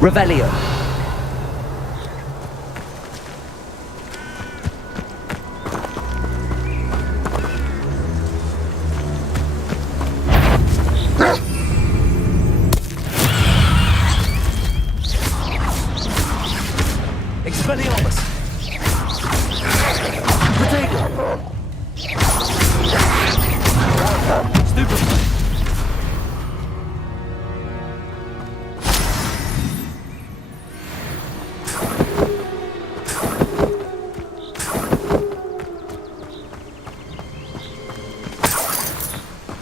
Revelio. Expelliarmus. Potato. Stupid.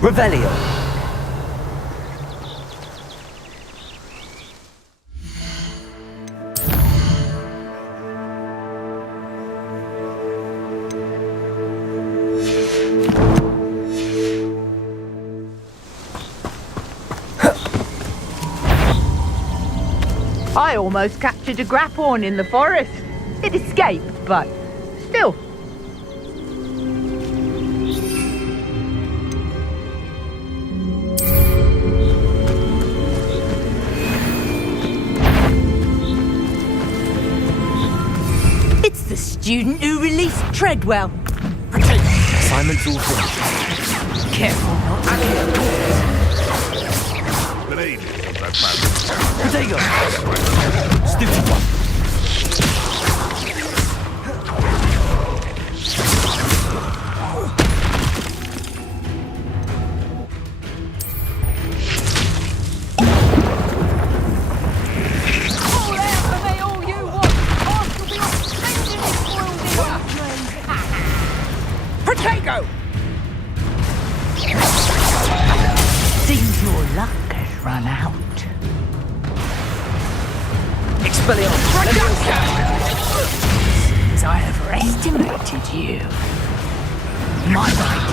Revelio. I almost captured a grapphorn in the forest. It escaped, but still. It's the student who released Treadwell. Assignment's all finished. Careful not to get Potato. Stupid one. Potato! Seems your luck has run out. Expelliarmus. As I overestimated you. My right.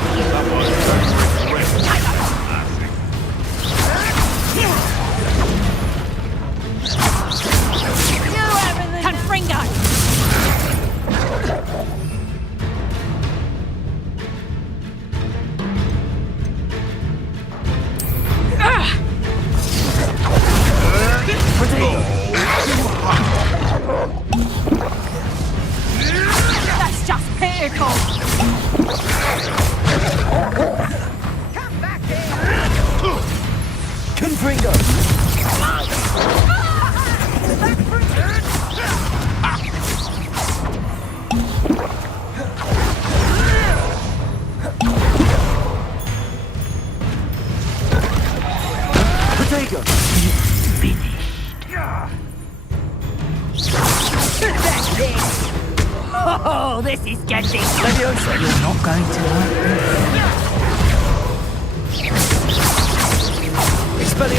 Confringo! That's just pitiful! Come back here! Confringo. Potato. Finished. Oh, this is getting... Leviosa. You're not going to like this. Expelliarmus.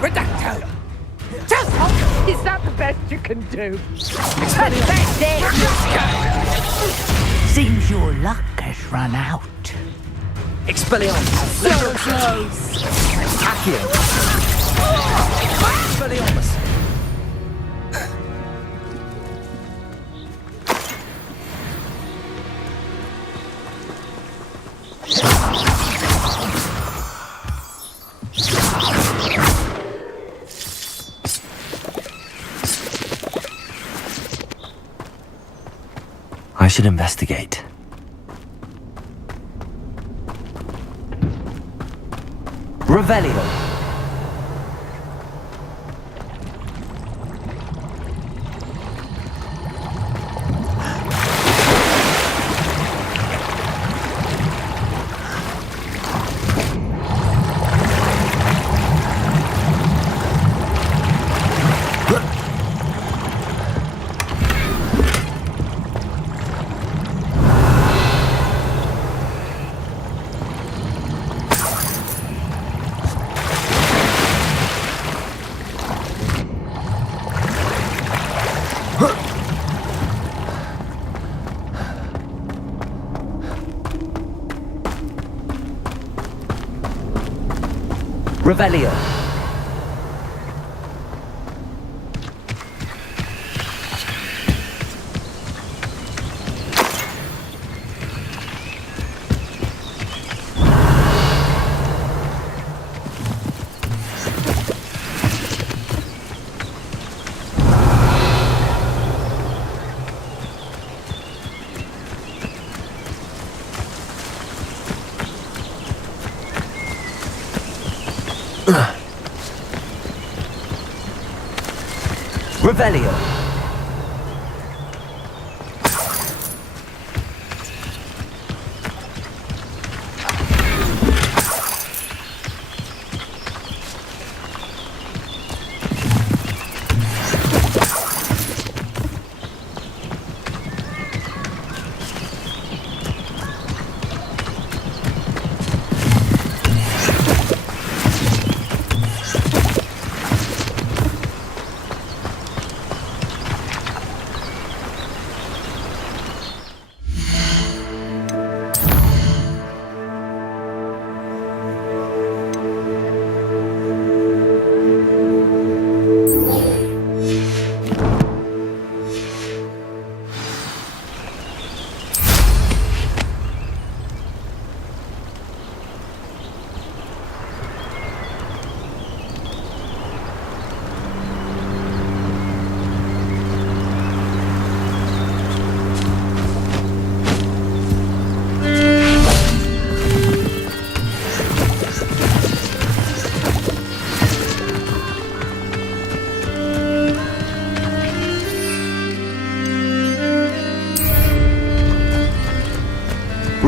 Reducto! Is that the best you can do? Seems your luck has run out. Expelliarmus! So close. Accio! Expelliarmus! I should investigate. Revelio. Revelio. Revelio.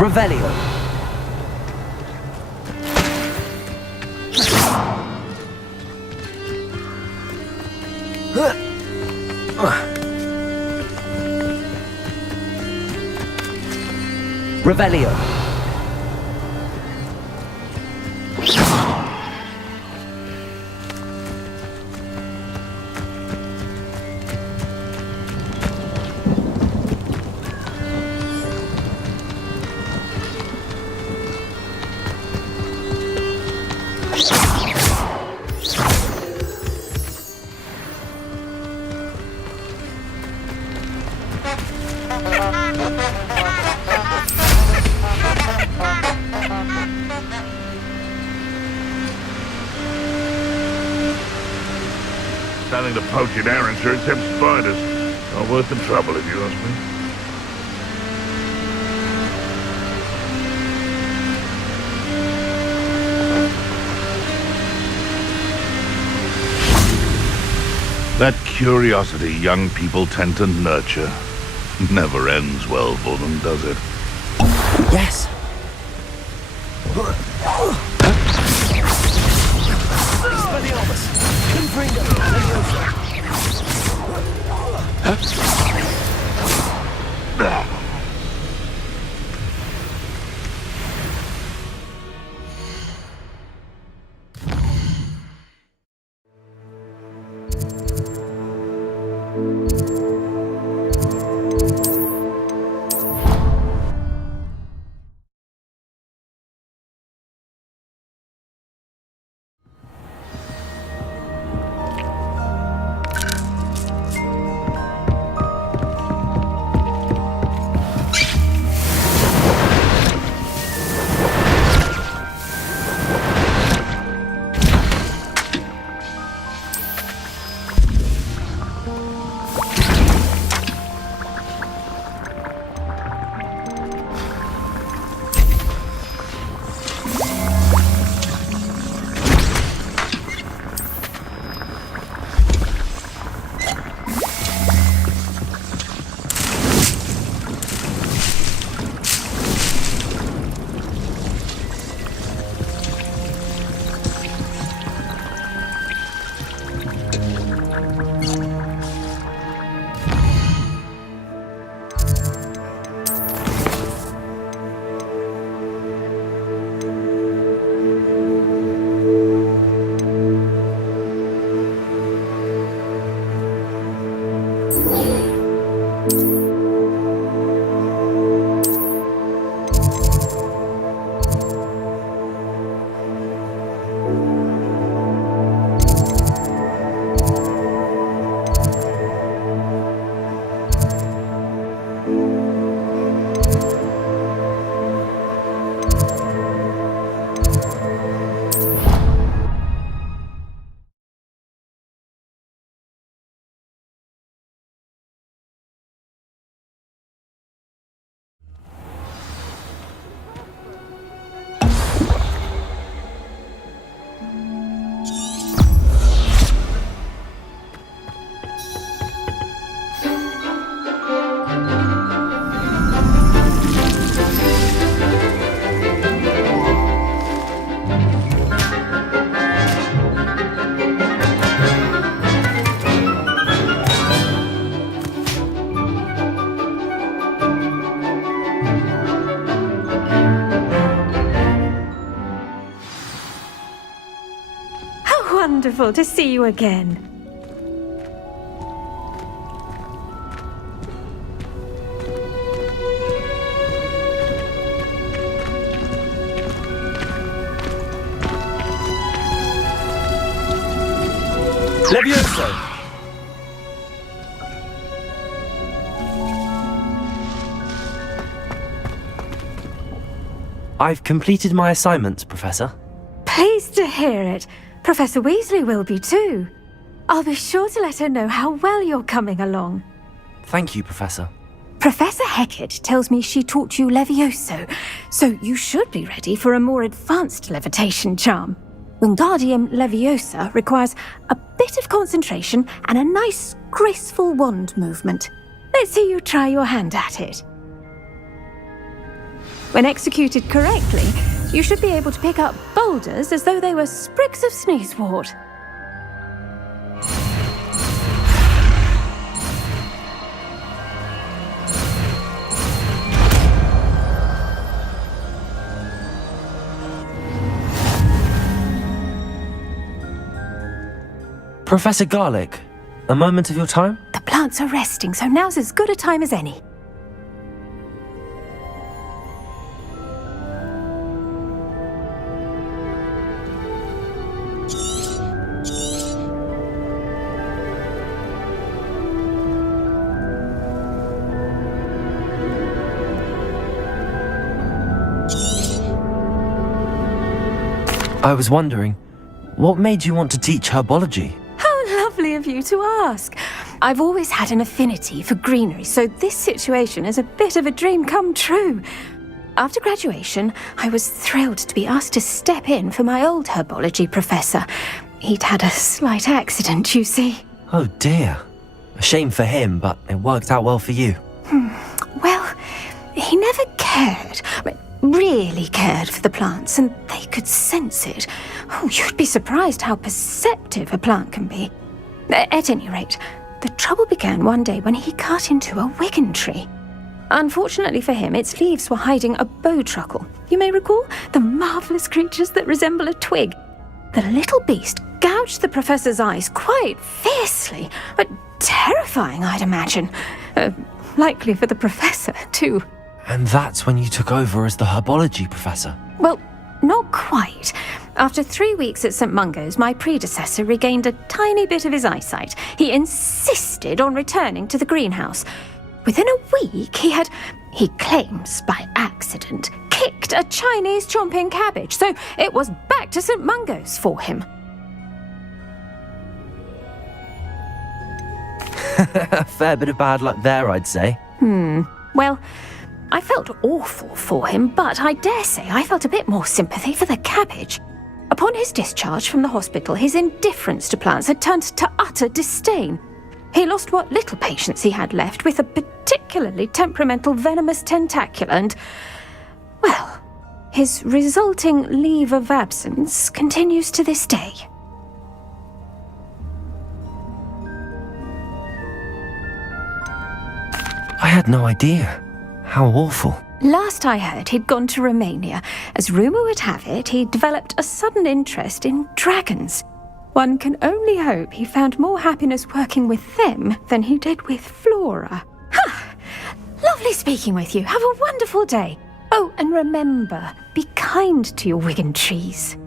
Revelio. Revelio. Nothing to poach in errands here except spiders. Not worth the trouble, if you ask me. That curiosity young people tend to nurture never ends well for them, does it? Yes. Expelliarmus. Confringo. wonderful to see you again. Levioso! I've completed my assignments, Professor. Pleased to hear it. Professor Weasley will be too. I'll be sure to let her know how well you're coming along. Thank you, Professor. Professor Hecat tells me she taught you Levioso, so you should be ready for a more advanced levitation charm. Wingardium Leviosa requires a bit of concentration and a nice, graceful wand movement. Let's see you try your hand at it. When executed correctly, you should be able to pick up boulders as though they were sprigs of sneezewort. Professor Garlick, a moment of your time? The plants are resting, so now's as good a time as any. I was wondering, what made you want to teach herbology? How lovely of you to ask. I've always had an affinity for greenery, so this situation is a bit of a dream come true. After graduation, I was thrilled to be asked to step in for my old herbology professor. He'd had a slight accident, you see. Oh dear. A shame for him, but it worked out well for you. Well, he never cared. Really cared for the plants, and they could sense it. Oh, you'd be surprised how perceptive a plant can be. At any rate, the trouble began one day when he cut into a wigan tree. Unfortunately for him, its leaves were hiding a bowtruckle. You may recall the marvellous creatures that resemble a twig. The little beast gouged the professor's eyes quite fiercely, but terrifying, I'd imagine. Likely for the professor, too. And that's when you took over as the herbology professor? Well, not quite. After 3 weeks at St. Mungo's, my predecessor regained a tiny bit of his eyesight. He insisted on returning to the greenhouse. Within a week, he claims by accident, kicked a Chinese chomping cabbage, so it was back to St. Mungo's for him. A fair bit of bad luck there, I'd say. Well, I felt awful for him, but I dare say I felt a bit more sympathy for the cabbage. Upon his discharge from the hospital, his indifference to plants had turned to utter disdain. He lost what little patience he had left with a particularly temperamental venomous tentacula and, well, his resulting leave of absence continues to this day. I had no idea. How awful. Last I heard, he'd gone to Romania. As rumour would have it, he'd developed a sudden interest in dragons. One can only hope he found more happiness working with them than he did with Flora. Ha! Lovely speaking with you. Have a wonderful day. Oh, and remember, be kind to your wigan trees.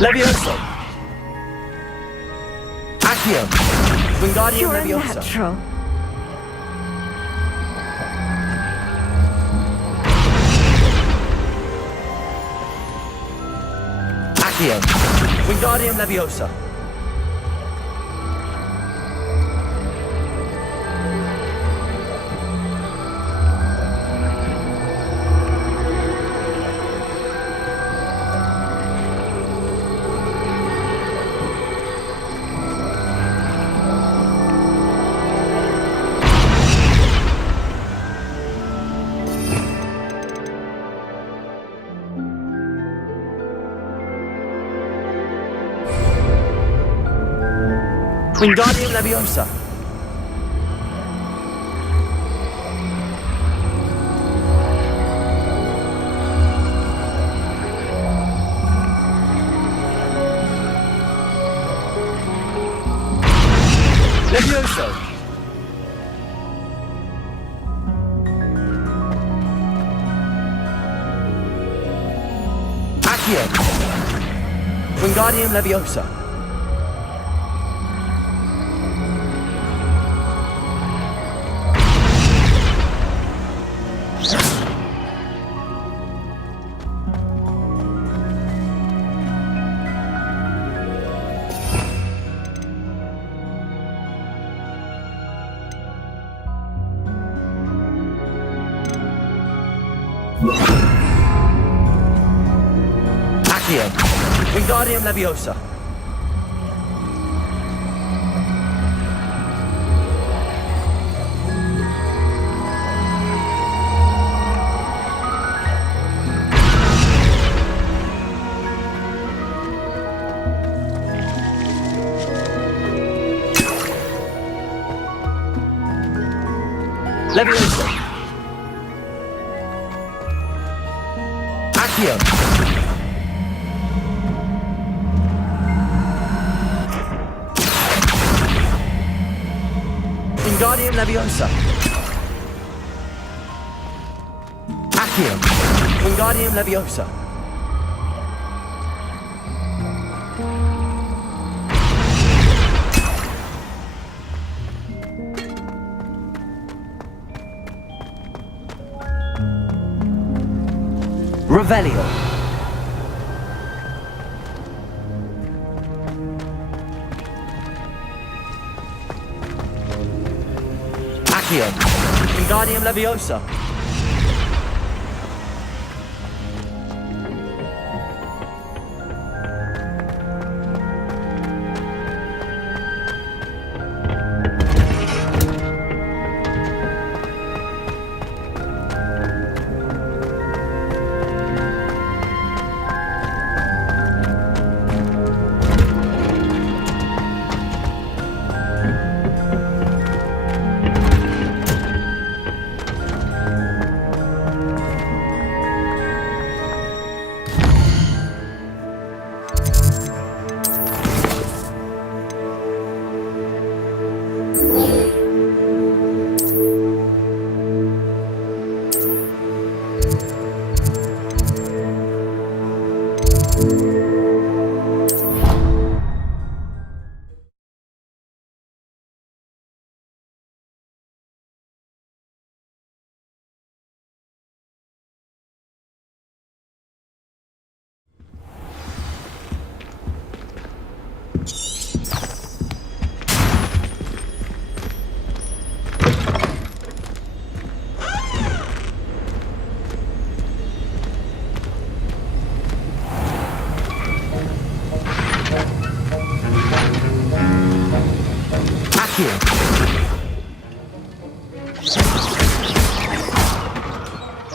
Levioso! Accio! Wingardium You're a Leviosa! natural. Accio. Wingardium Leviosa. Wingardium Leviosa. Levioso. Accio. Wingardium Leviosa. Accio. Wingardium Leviosa. Leviosa. Accio. Wingardium Leviosa. Accio. Wingardium Leviosa. Revelio. Accio. Wingardium Leviosa.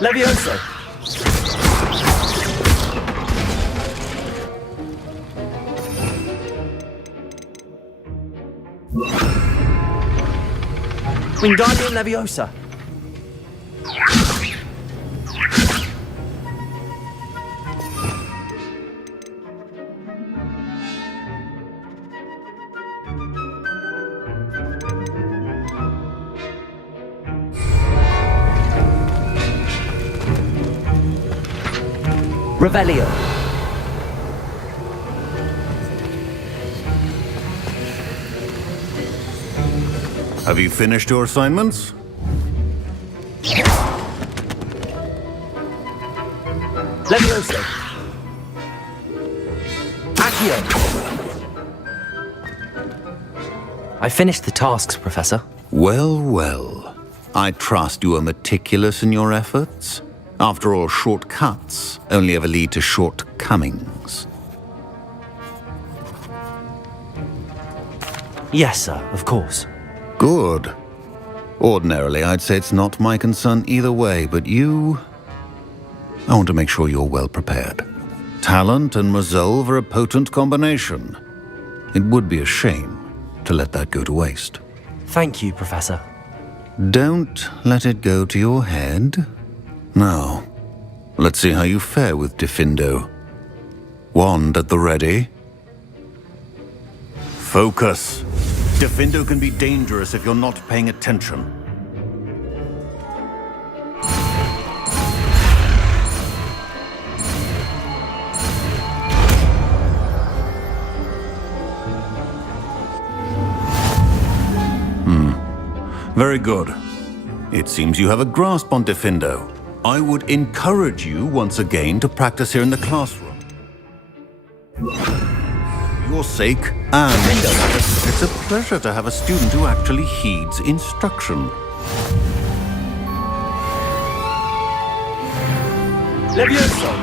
Levioso. Wingardium Leviosa. Revelio. Have you finished your assignments? Levioso. I finished the tasks, Professor. Well, well. I trust you are meticulous in your efforts. After all, shortcuts only ever lead to shortcomings. Yes, sir, of course. Good. Ordinarily, I'd say it's not my concern either way, but you... I want to make sure you're well prepared. Talent and resolve are a potent combination. It would be a shame to let that go to waste. Thank you, Professor. Don't let it go to your head. Now, let's see how you fare with Diffindo. Wand at the ready. Focus. Diffindo can be dangerous if you're not paying attention. Very good. It seems you have a grasp on Diffindo. I would encourage you once again to practice here in the classroom. For your sake, and it's a pleasure to have a student who actually heeds instruction. Levioso!